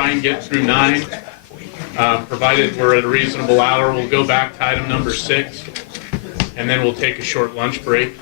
try and get through 9. Provided we're at a reasonable hour, we'll go back to item number 6, and then we'll take a short lunch break.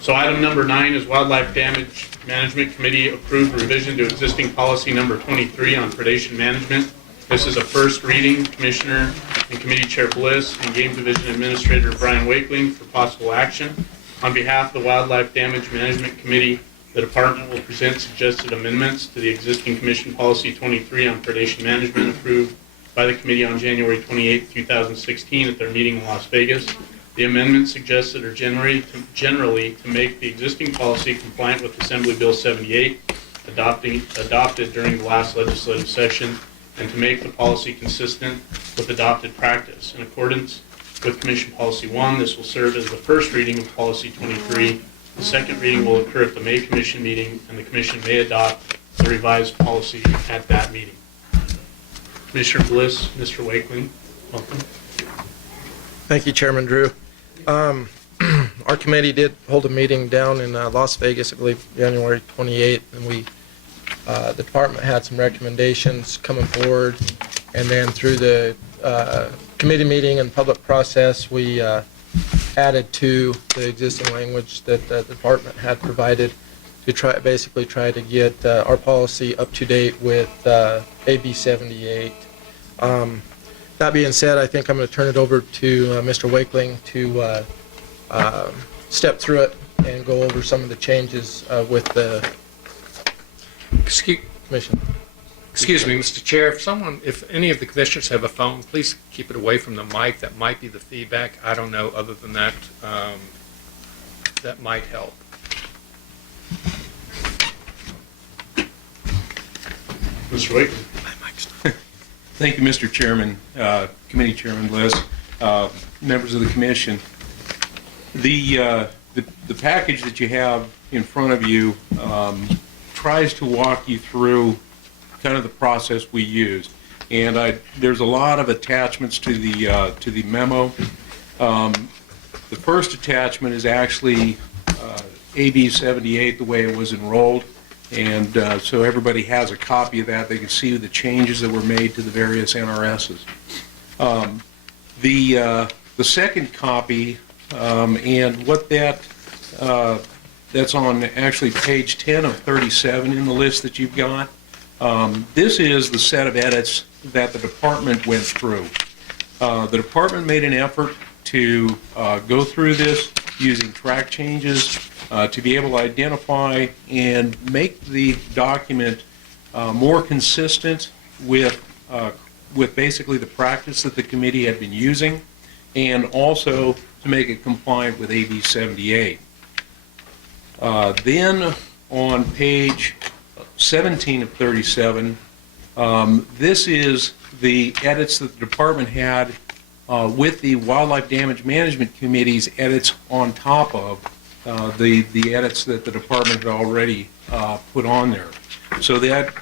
So item number 9 is Wildlife Damage Management Committee approved revision to existing policy number 23 on predation management. This is a first reading. Commissioner and Committee Chair Bliss and Game Division Administrator Brian Wakeling for possible action. On behalf of the Wildlife Damage Management Committee, the department will present suggested amendments to the existing Commission Policy 23 on predation management approved by the committee on January 28, 2016 at their meeting in Las Vegas. The amendments suggested are generally to make the existing policy compliant with Assembly Bill 78 adopted during the last legislative session, and to make the policy consistent with adopted practice. In accordance with Commission Policy 1, this will serve as the first reading of Policy 23. The second reading will occur at the May Commission meeting, and the Commission may adopt the revised policy at that meeting. Commissioner Bliss, Mr. Wakeling, welcome. Thank you, Chairman Drew. Our committee did hold a meeting down in Las Vegas, I believe, January 28th, and the department had some recommendations coming forward, and then through the committee meeting and public process, we added to the existing language that the department had provided to basically try to get our policy up to date with AB 78. That being said, I think I'm going to turn it over to Mr. Wakeling to step through it and go over some of the changes with the Commission. Excuse me, Mr. Chair, if any of the commissioners have a phone, please keep it away from the mic. That might be the feedback. I don't know. Other than that, that might help. Mr. Wakeling. Thank you, Mr. Chairman, Committee Chairman Bliss, members of the Commission. The package that you have in front of you tries to walk you through kind of the process we used, and there's a lot of attachments to the memo. The first attachment is actually AB 78, the way it was enrolled. And so everybody has a copy of that. They can see the changes that were made to the various NRSs. The second copy, and what that's on actually page 10 of 37 in the list that you've got. This is the set of edits that the department went through. The department made an effort to go through this using track changes, to be able to identify and make the document more consistent with basically the practice that the committee had been using, and also to make it compliant with AB 78. Then on page 17 of 37, this is the edits that the department had with the Wildlife Damage Management Committee's edits on top of the edits that the department had already put on there. So that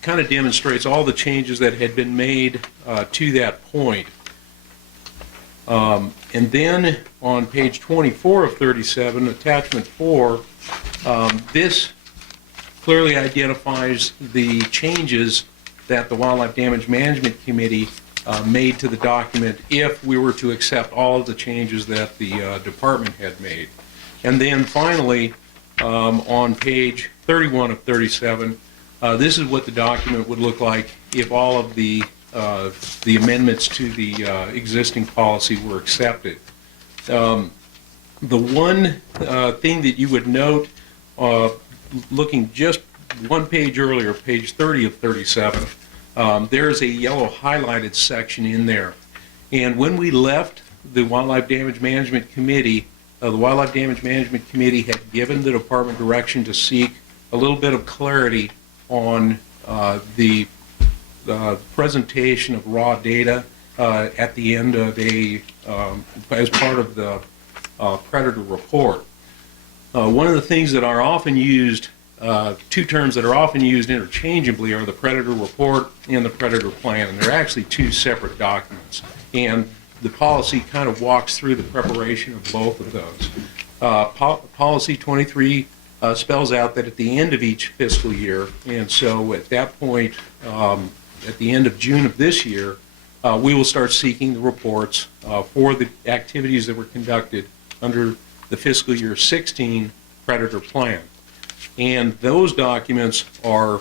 kind of demonstrates all the changes that had been made to that point. And then on page 24 of 37, attachment 4, this clearly identifies the changes that the Wildlife Damage Management Committee made to the document if we were to accept all of the changes that the department had made. And then finally, on page 31 of 37, this is what the document would look like if all of the amendments to the existing policy were accepted. The one thing that you would note, looking just one page earlier, page 30 of 37, there's a yellow highlighted section in there. And when we left the Wildlife Damage Management Committee, the Wildlife Damage Management Committee had given the department direction to seek a little bit of clarity on the presentation of raw data at the end of as part of the predator report. One of the things that are often used, two terms that are often used interchangeably, are the predator report and the predator plan, and they're actually two separate documents. And the policy kind of walks through the preparation of both of those. Policy 23 spells out that at the end of each fiscal year, and so at that point, at the end of June of this year, we will start seeking the reports for the activities that were conducted under the fiscal year 16 predator plan. And those documents are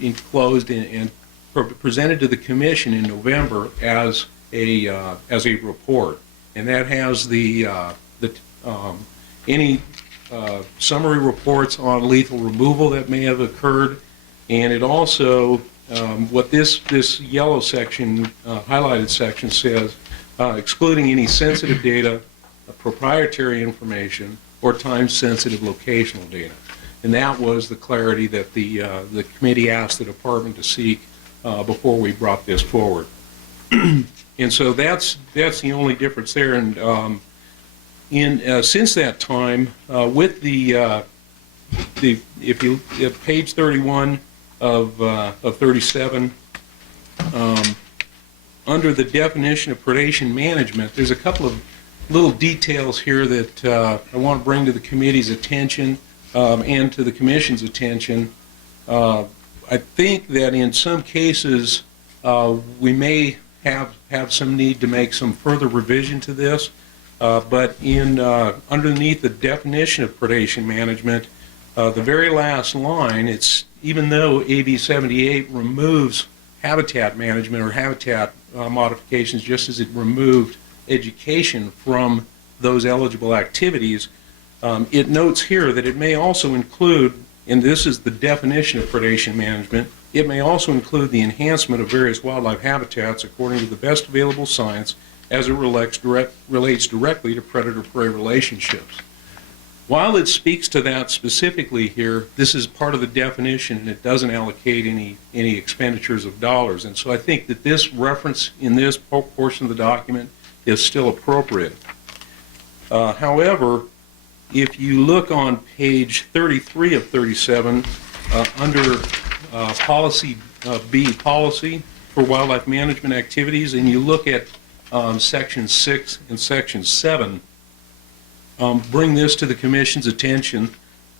enclosed and presented to the commission in November as a report. And that has any summary reports on lethal removal that may have occurred, and it also, what this yellow section, highlighted section says, excluding any sensitive data, proprietary information, or time-sensitive locational data. And that was the clarity that the committee asked the department to seek before we brought this forward. And so that's the only difference there. And since that time, with if you at page 31 of 37, under the definition of predation management, there's a couple of little details here that I want to bring to the committee's attention and to the commission's attention. I think that in some cases we may have some need to make some further revision to this, but underneath the definition of predation management, the very last line, it's even though AB 78 removes habitat management or habitat modifications, just as it removed education from those eligible activities, it notes here that it may also include, and this is the definition of predation management, it may also include the enhancement of various wildlife habitats according to the best available science as it relates directly to predator-prey relationships. While it speaks to that specifically here, this is part of the definition and it doesn't allocate any expenditures of dollars. And so I think that this reference in this portion of the document is still appropriate. However, if you look on page 33 of 37, under policy B, policy for wildlife management activities, and you look at section 6 and section 7, bring this to the commission's attention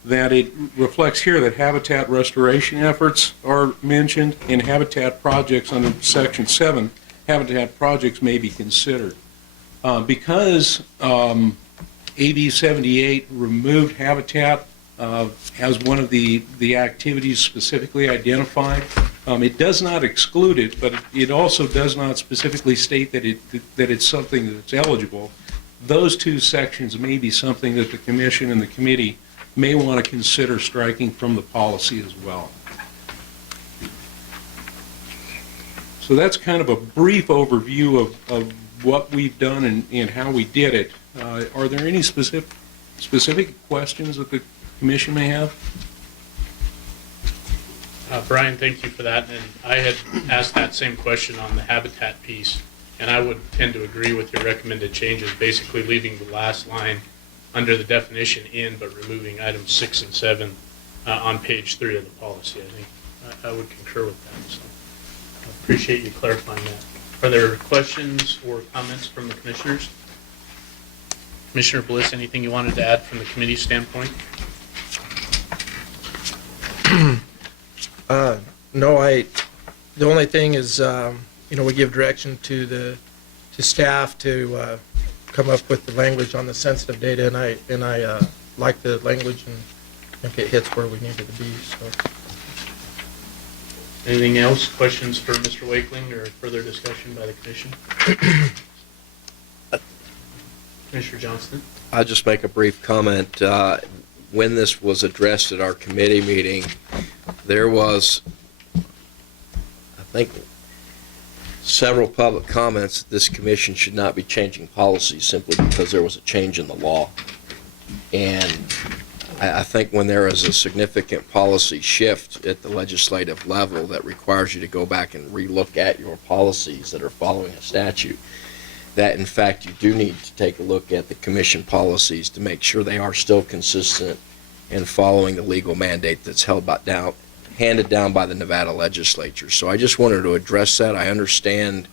that it reflects here that habitat restoration efforts are mentioned and habitat projects under section 7, habitat projects may be considered. Because AB 78 removed habitat as one of the activities specifically identified. It does not exclude it, but it also does not specifically state that it's something that's eligible. Those two sections may be something that the commission and the committee may want to consider striking from the policy as well. So that's kind of a brief overview of what we've done and how we did it. Are there any specific questions that the commission may have? Brian, thank you for that. And I had asked that same question on the habitat piece, and I would tend to agree with your recommended changes, basically leaving the last line under the definition in, but removing items 6 and 7 on page 3 of the policy. I think I would concur with that. So I appreciate you clarifying that. Are there questions or comments from the commissioners? Commissioner Bliss, anything you wanted to add from the committee standpoint? No, the only thing is, we give direction to staff to come up with the language on the sensitive data, and I like the language and think it hits where we need it to be. So, Anything else? Questions for Mr. Wakeling or further discussion by the commission? Commissioner Johnston? I'll just make a brief comment. When this was addressed at our committee meeting, there was, I think, several public comments that this commission should not be changing policies simply because there was a change in the law. And I think when there is a significant policy shift at the legislative level that requires you to go back and relook at your policies that are following a statute, that in fact you do need to take a look at the commission policies to make sure they are still consistent and following the legal mandate that's handed down by the Nevada legislature. So I just wanted to address that. I understand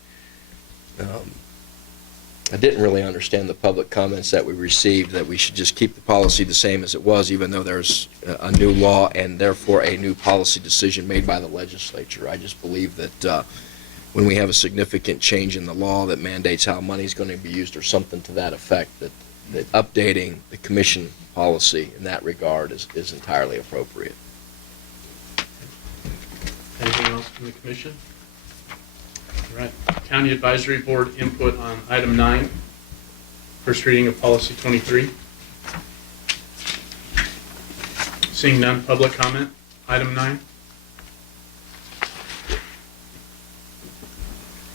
I didn't really understand the public comments that we received, that we should just keep the policy the same as it was, even though there's a new law and therefore a new policy decision made by the legislature. I just believe that when we have a significant change in the law that mandates how money is going to be used or something to that effect, that updating the commission policy in that regard is entirely appropriate. Anything else from the commission? All right. County Advisory Board input on item 9, first reading of policy 23. Seeing none, public comment, item 9.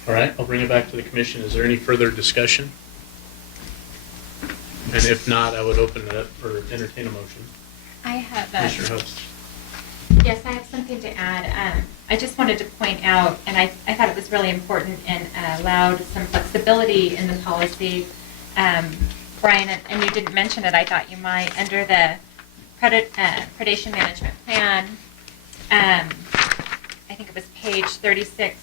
All right, I'll bring it back to the commission. Is there any further discussion? And if not, I would open it up or entertain a motion. I have, Commissioner Host. yes, I have something to add. I just wanted to point out, and I thought it was really important and allowed some flexibility in the policy. Brian, and you didn't mention it, I thought you might, under the predation management plan, I think it was page 36,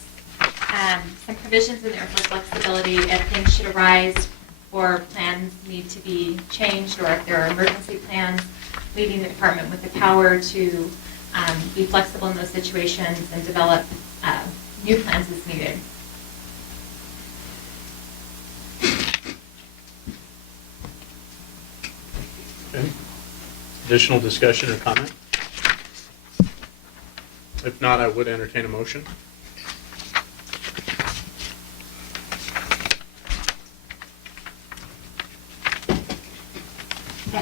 some provisions in there for flexibility if things should arise or plans need to be changed, or if there are emergency plans, leaving the department with the power to be flexible in those situations and develop new plans as needed. Okay. Additional discussion or comment? If not, I would entertain a motion.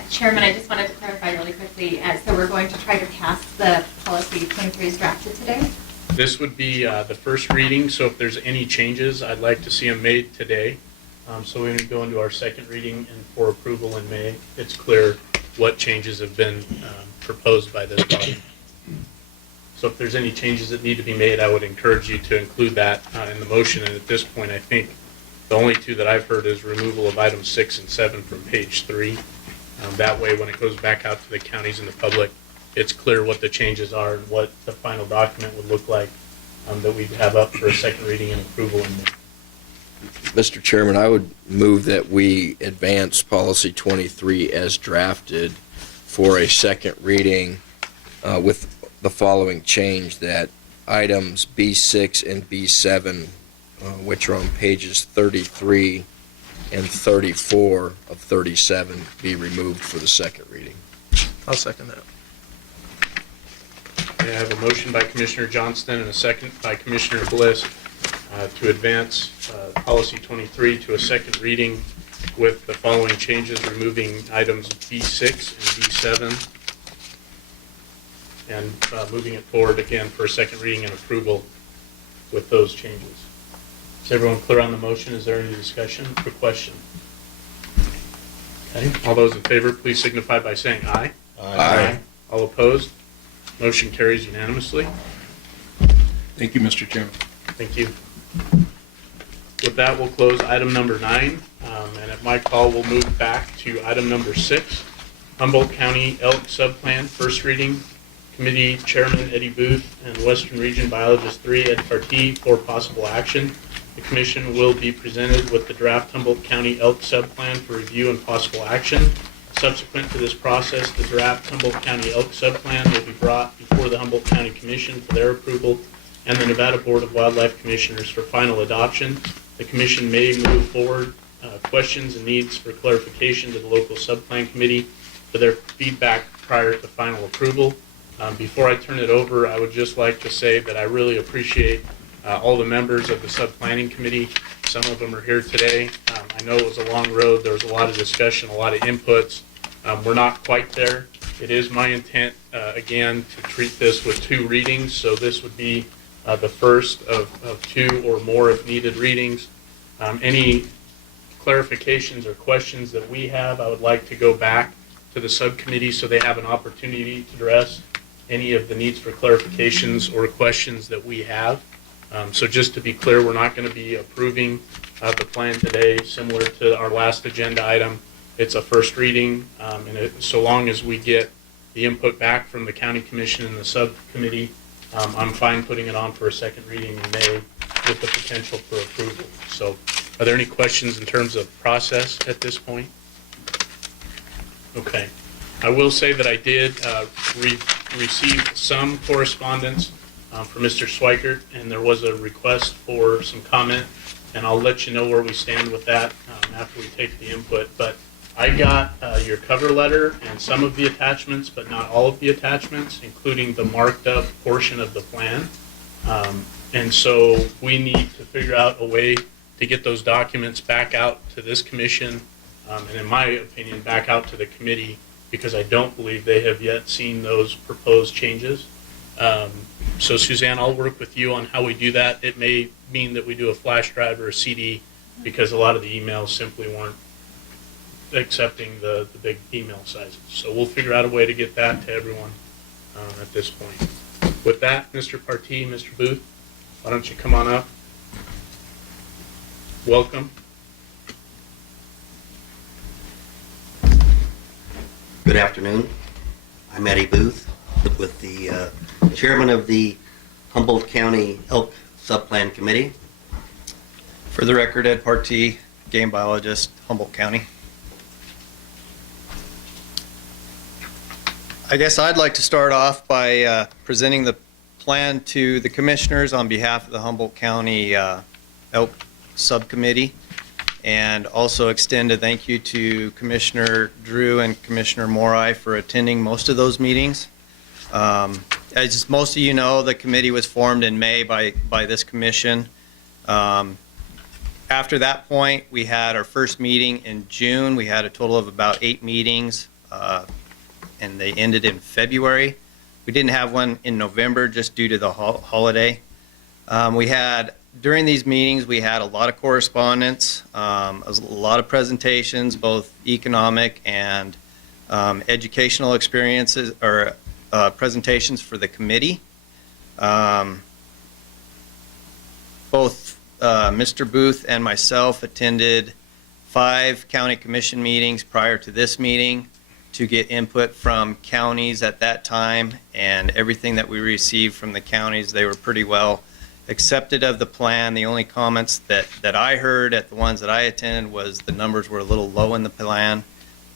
Chairman, I just wanted to clarify really quickly. So we're going to try to pass the policy 23 as drafted today? This would be the first reading, so if there's any changes, I'd like to see them made today. So when we go into our second reading and for approval in May, it's clear what changes have been proposed by this body. So if there's any changes that need to be made, I would encourage you to include that in the motion. And at this point, I think the only two that I've heard is removal of items 6 and 7 from page 3. That way, when it goes back out to the counties and the public, it's clear what the changes are and what the final document would look like that we'd have up for a second reading and approval in May. Mr. Chairman, I would move that we advance policy 23 as drafted for a second reading with the following change, that items B6 and B7, which are on pages 33 and 34 of 37, be removed for the second reading. I'll second that. Okay, I have a motion by Commissioner Johnston and a second by Commissioner Bliss to advance policy 23 to a second reading with the following changes, removing items B6 and B7 and moving it forward again for a second reading and approval with those changes. Is everyone clear on the motion? Is there any discussion or question? Okay, all those in favor, please signify by saying aye. Aye. All opposed? Motion carries unanimously. Thank you, Mr. Chairman. Thank you. With that, we'll close item number 9, and at my call, we'll move back to item number 6, Humboldt County Elk Subplan, first reading. Committee Chairman Eddie Booth and Western Region Biologist 3 Ed Partee for possible action. The Commission will be presented with the draft Humboldt County Elk Subplan for review and possible action. Subsequent to this process, the draft Humboldt County Elk Subplan will be brought before the Humboldt County Commission for their approval and the Nevada Board of Wildlife Commissioners for final adoption. The Commission may move forward questions and needs for clarification to the local subplan committee for their feedback prior to final approval. Before I turn it over, I would just like to say that I really appreciate all the members of the subplanning committee. Some of them are here today. I know it was a long road. There was a lot of discussion, a lot of inputs. We're not quite there. It is my intent, again, to treat this with 2 readings, so this would be the first of 2 or more if needed readings. Any clarifications or questions that we have, I would like to go back to the subcommittee so they have an opportunity to address any of the needs for clarifications or questions that we have. So just to be clear, we're not going to be approving the plan today. Similar to our last agenda item, it's a first reading, and so long as we get the input back from the county commission and the subcommittee, I'm fine putting it on for a second reading in May with the potential for approval. So Are there any questions in terms of process at this point? Okay. I will say that I did receive some correspondence from Mr. Schweikert, and there was a request for some comment, and I'll let you know where we stand with that after we take the input. But I got your cover letter and some of the attachments, but not all of the attachments, including the marked up portion of the plan. And so we need to figure out a way to get those documents back out to this commission, and in my opinion, back out to the committee, because I don't believe they have yet seen those proposed changes. So Suzanne, I'll work with you on how we do that. It may mean that we do a flash drive or a CD, because a lot of the emails simply weren't accepting the big email sizes. So we'll figure out a way to get that to everyone at this point. With that, Mr. Partee, Mr. Booth, why don't you come on up? Welcome. Good afternoon. I'm Eddie Booth with the chairman of the Humboldt County Elk Subplan Committee. For the record, Ed Partee, game biologist, Humboldt County. I guess I'd like to start off by presenting the plan to the commissioners on behalf of the Humboldt County Elk Subcommittee, and also extend a thank you to Commissioner Drew and Commissioner Morai for attending most of those meetings. As most of you know, the committee was formed in May by this commission. After that point, we had our first meeting in June. We had a total of about 8 meetings, and they ended in February. We didn't have one in November just due to the holiday. During these meetings, we had a lot of correspondence, a lot of presentations, both economic and educational experiences or presentations for the committee. Both Mr. Booth and myself attended 5 county commission meetings prior to this meeting to get input from counties at that time, and everything that we received from the counties, they were pretty well accepted of the plan. The only comments that I heard at the ones that I attended was the numbers were a little low in the plan,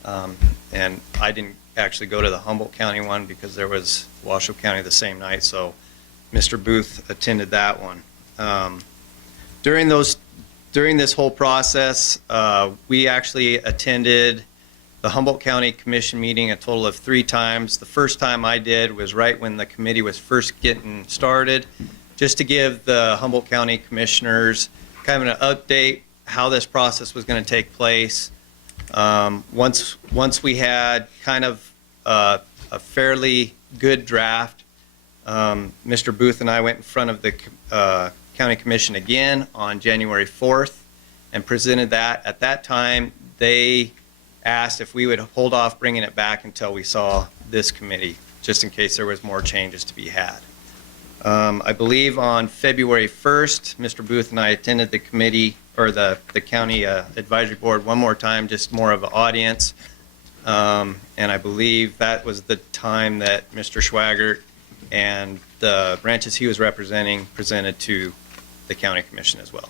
and I didn't actually go to the Humboldt County one because there was Washoe County the same night, so Mr. Booth attended that one. During this whole process, we actually attended the Humboldt County Commission meeting a total of 3 times. The first time I did was right when the committee was first getting started, just to give the Humboldt County commissioners kind of an update how this process was going to take place. Once we had kind of a fairly good draft, Mr. Booth and I went in front of the County Commission again on January 4th and presented that. At that time, they asked if we would hold off bringing it back until we saw this committee, just in case there was more changes to be had. I believe on February 1st, Mr. Booth and I attended the committee, or the county advisory board one more time, just more of an audience. And I believe that was the time that Mr. Schwaggart and the branches he was representing presented to the county commission as well.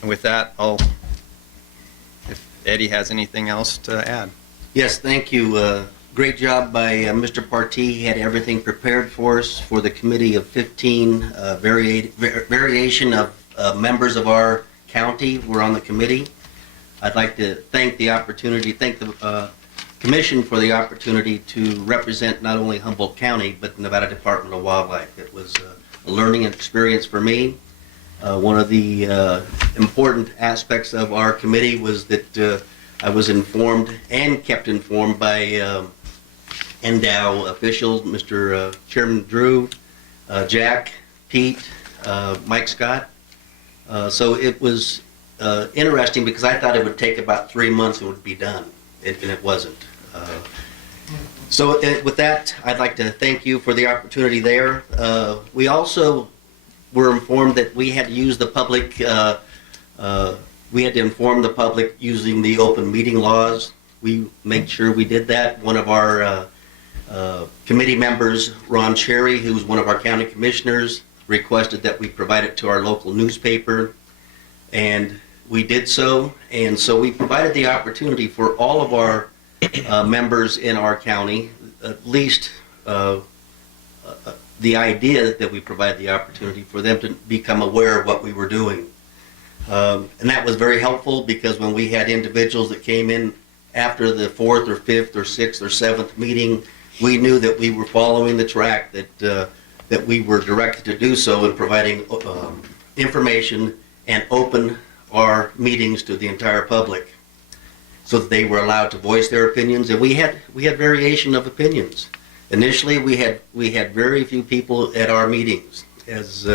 And with that, if Eddie has anything else to add. Yes, thank you. Great job by Mr. Partee. He had everything prepared for us for the committee of 15 variation of members of our county were on the committee. I'd like to thank the commission for the opportunity to represent not only Humboldt County, but the Nevada Department of Wildlife. It was a learning experience for me. One of the important aspects of our committee was that I was informed and kept informed by NDOW officials, Mr. Chairman Drew, Jack, Pete, Mike Scott. So it was interesting because I thought it would take about 3 months and it would be done, and it wasn't. So with that, I'd like to thank you for the opportunity there. We also were informed that we had to use the public, we had to inform the public using the open meeting laws. We made sure we did that. One of our committee members, Ron Cherry, who's one of our county commissioners, requested that we provide it to our local newspaper. And we did so, and so we provided the opportunity for all of our members in our county, at least the idea that we provide the opportunity for them to become aware of what we were doing. And that was very helpful, because when we had individuals that came in after the 4th or 5th or 6th or 7th meeting, we knew that we were following the track that we were directed to do so, in providing information and open our meetings to the entire public, so that they were allowed to voice their opinions. And we had variation of opinions. Initially, we had very few people at our meetings, as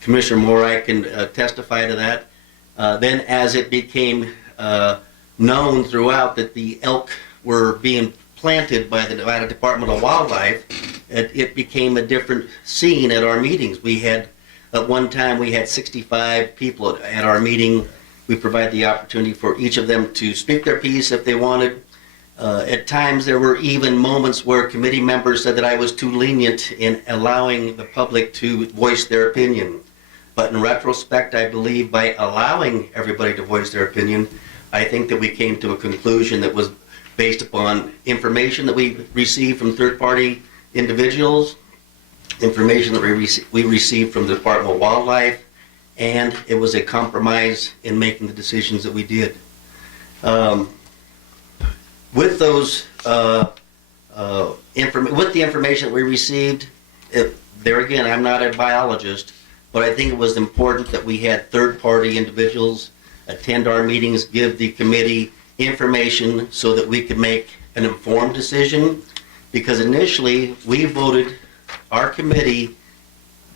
Commissioner Morai can testify to that. Then, as it became known throughout that the elk were being planted by the Nevada Department of Wildlife, it became a different scene at our meetings. We had, at one time, we had 65 people at our meeting. We provided the opportunity for each of them to speak their piece if they wanted. At times, there were even moments where committee members said that I was too lenient in allowing the public to voice their opinion. But in retrospect, I believe by allowing everybody to voice their opinion, I think that we came to a conclusion that was based upon information that we received from third-party individuals, information that we received from the Department of Wildlife, and it was a compromise in making the decisions that we did. With those, with the information that we received, there again, I'm not a biologist, but I think it was important that we had third-party individuals attend our meetings, give the committee information so that we could make an informed decision. Because initially, our committee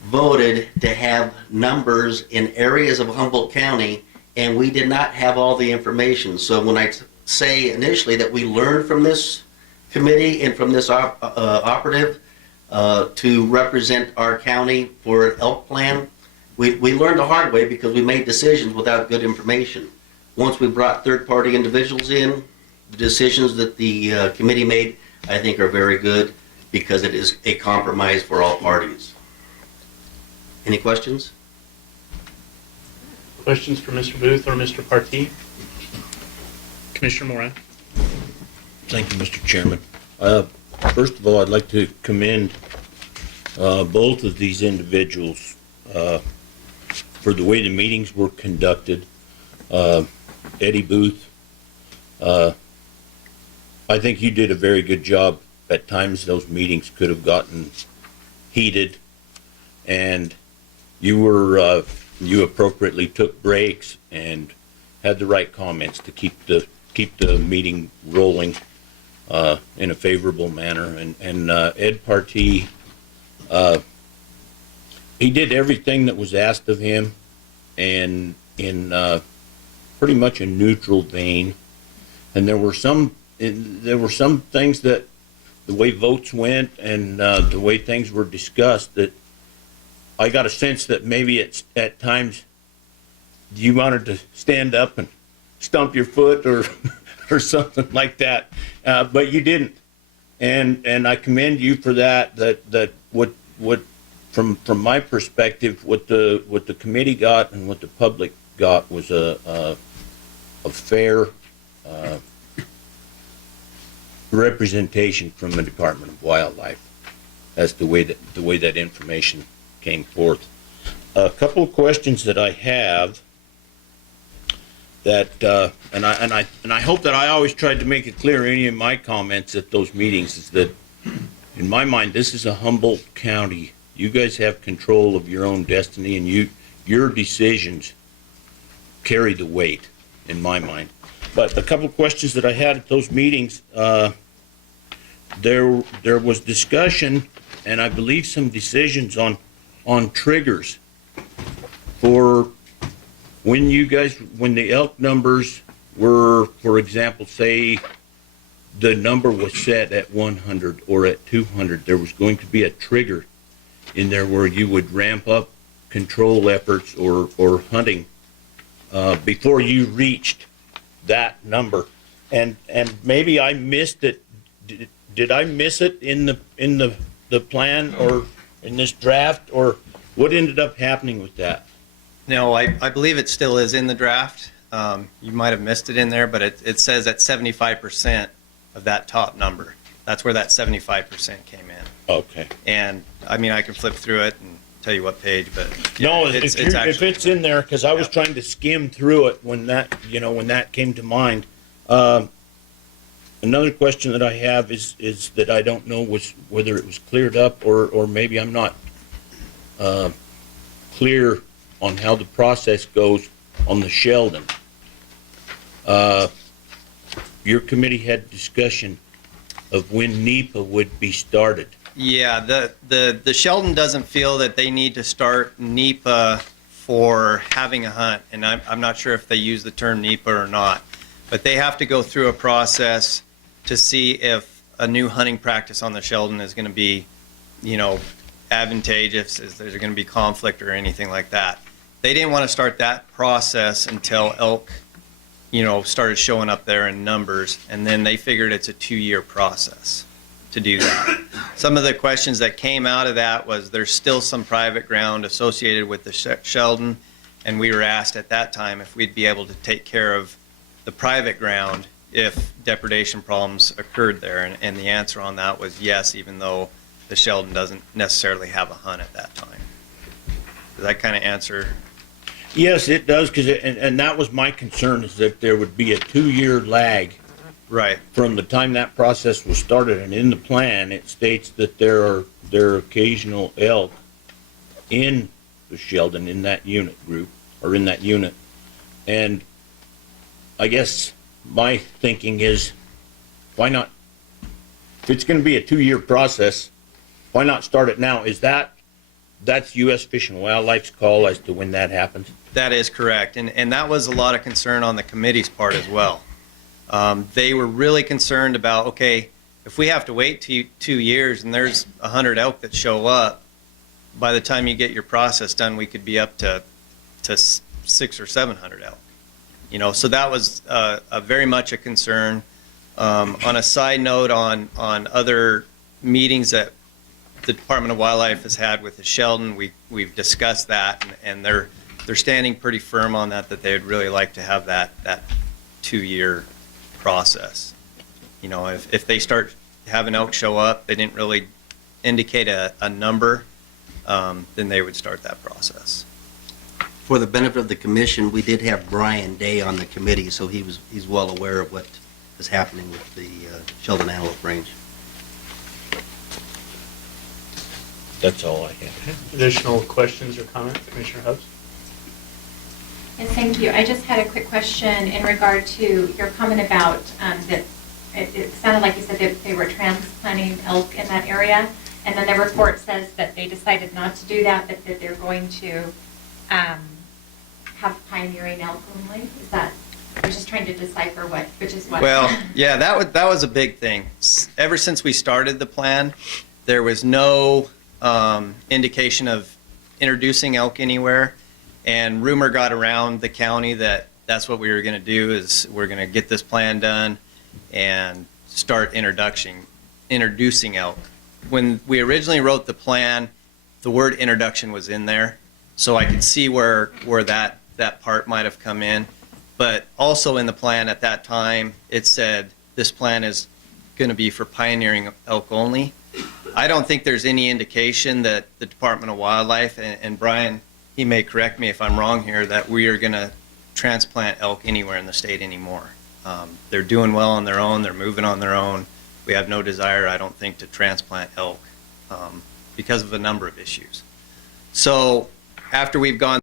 voted to have numbers in areas of Humboldt County, and we did not have all the information. So when I say initially that we learned from this committee and from this operative to represent our county for an elk plan, we learned the hard way, because we made decisions without good information. Once we brought third-party individuals in, the decisions that the committee made, I think, are very good, because it is a compromise for all parties. Any questions? Questions for Mr. Booth or Mr. Partee? Commissioner Moran? Thank you, Mr. Chairman. First of all, I'd like to commend both of these individuals for the way the meetings were conducted. Eddie Booth, I think you did a very good job. At times, those meetings could have gotten heated, and you appropriately took breaks and had the right comments to keep the meeting rolling in a favorable manner. And Ed Partee, he did everything that was asked of him, and in pretty much a neutral vein. And there were some things that the way votes went and the way things were discussed, that I got a sense that maybe at times you wanted to stand up and stomp your foot or something like that, but you didn't, and I commend you for that. That what from my perspective, what the committee got and what the public got was a fair representation from the Department of Wildlife as the way that information came forth. A couple of questions that I have that and I hope that I always tried to make it clear in any of my comments at those meetings, is that in my mind this is a Humboldt County. You guys have control of your own destiny, and your decisions carry the weight in my mind. But a couple of questions that I had at those meetings, there was discussion and I believe some decisions on triggers for when the elk numbers were, for example, say the number was set at 100 or at 200, there was going to be a trigger in there where you would ramp up control efforts or hunting before you reached that number. And maybe I missed it. Did I miss it in the plan or in this draft, or what ended up happening with that? No, I believe it still is in the draft. You might have missed it in there, but it says at 75% of that top number. That's where that 75% came in. Okay. And, I mean, I can flip through it and tell you what page, but. No, yeah, if it's in there, because I was trying to skim through it when that, when that came to mind. Another question that I have is that I don't know whether it was cleared up or maybe I'm not clear on how the process goes on the Sheldon. Your committee had discussion of when NEPA would be started. Yeah, the Sheldon doesn't feel that they need to start NEPA for having a hunt, and I'm not sure if they use the term NEPA or not, but they have to go through a process to see if a new hunting practice on the Sheldon is going to be, advantageous, is there going to be conflict or anything like that. They didn't want to start that process until elk, started showing up there in numbers, and then they figured it's a 2-year process to do that. Some of the questions that came out of that was there's still some private ground associated with the Sheldon, and we were asked at that time if we'd be able to take care of the private ground if depredation problems occurred there, and the answer on that was yes, even though the Sheldon doesn't necessarily have a hunt at that time. Does that kind of answer? Yes, it does, and that was my concern, is that there would be a 2-year lag Right. from the time that process was started, and in the plan, it states that there are occasional elk in the Sheldon, in that unit group, or in that unit. And I guess my thinking is, why not, if it's going to be a 2-year process, why not start it now? That's U.S. Fish and Wildlife's call as to when that happens? That is correct, and that was a lot of concern on the committee's part as well. They were really concerned about, okay, if we have to wait 2 years and there's 100 elk that show up, by the time you get your process done, we could be up to 600 or 700 elk. So that was very much a concern. On a side note, on other meetings that the Department of Wildlife has had with the Sheldon, we've discussed that, and they're standing pretty firm on that they would really like to have that 2-year process. If they start having elk show up, they didn't really indicate a number, then they would start that process. For the benefit of the commission, we did have Brian Day on the committee, so he's well aware of what is happening with the Sheldon Antelope Range. That's all I have. Additional questions or comments, Commissioner Hubbs? Yes, thank you. I just had a quick question in regard to your comment about that it sounded like you said that they were transplanting elk in that area, and then the report says that they decided not to do that, but that they're going to have pioneering elk only. Is that? I was just trying to decipher which is what. Well, yeah, that was a big thing. Ever since we started the plan, there was no indication of introducing elk anywhere, and rumor got around the county that that's what we were going to do, is we're going to get this plan done and start introducing elk. When we originally wrote the plan, the word introduction was in there, so I could see where that part might have come in. But also in the plan at that time, it said this plan is going to be for pioneering elk only. I don't think there's any indication that the Department of Wildlife, and Brian, he may correct me if I'm wrong here, that we are going to transplant elk anywhere in the state anymore. They're doing well on their own. They're moving on their own. We have no desire, I don't think, to transplant elk because of a number of issues. So after we've gone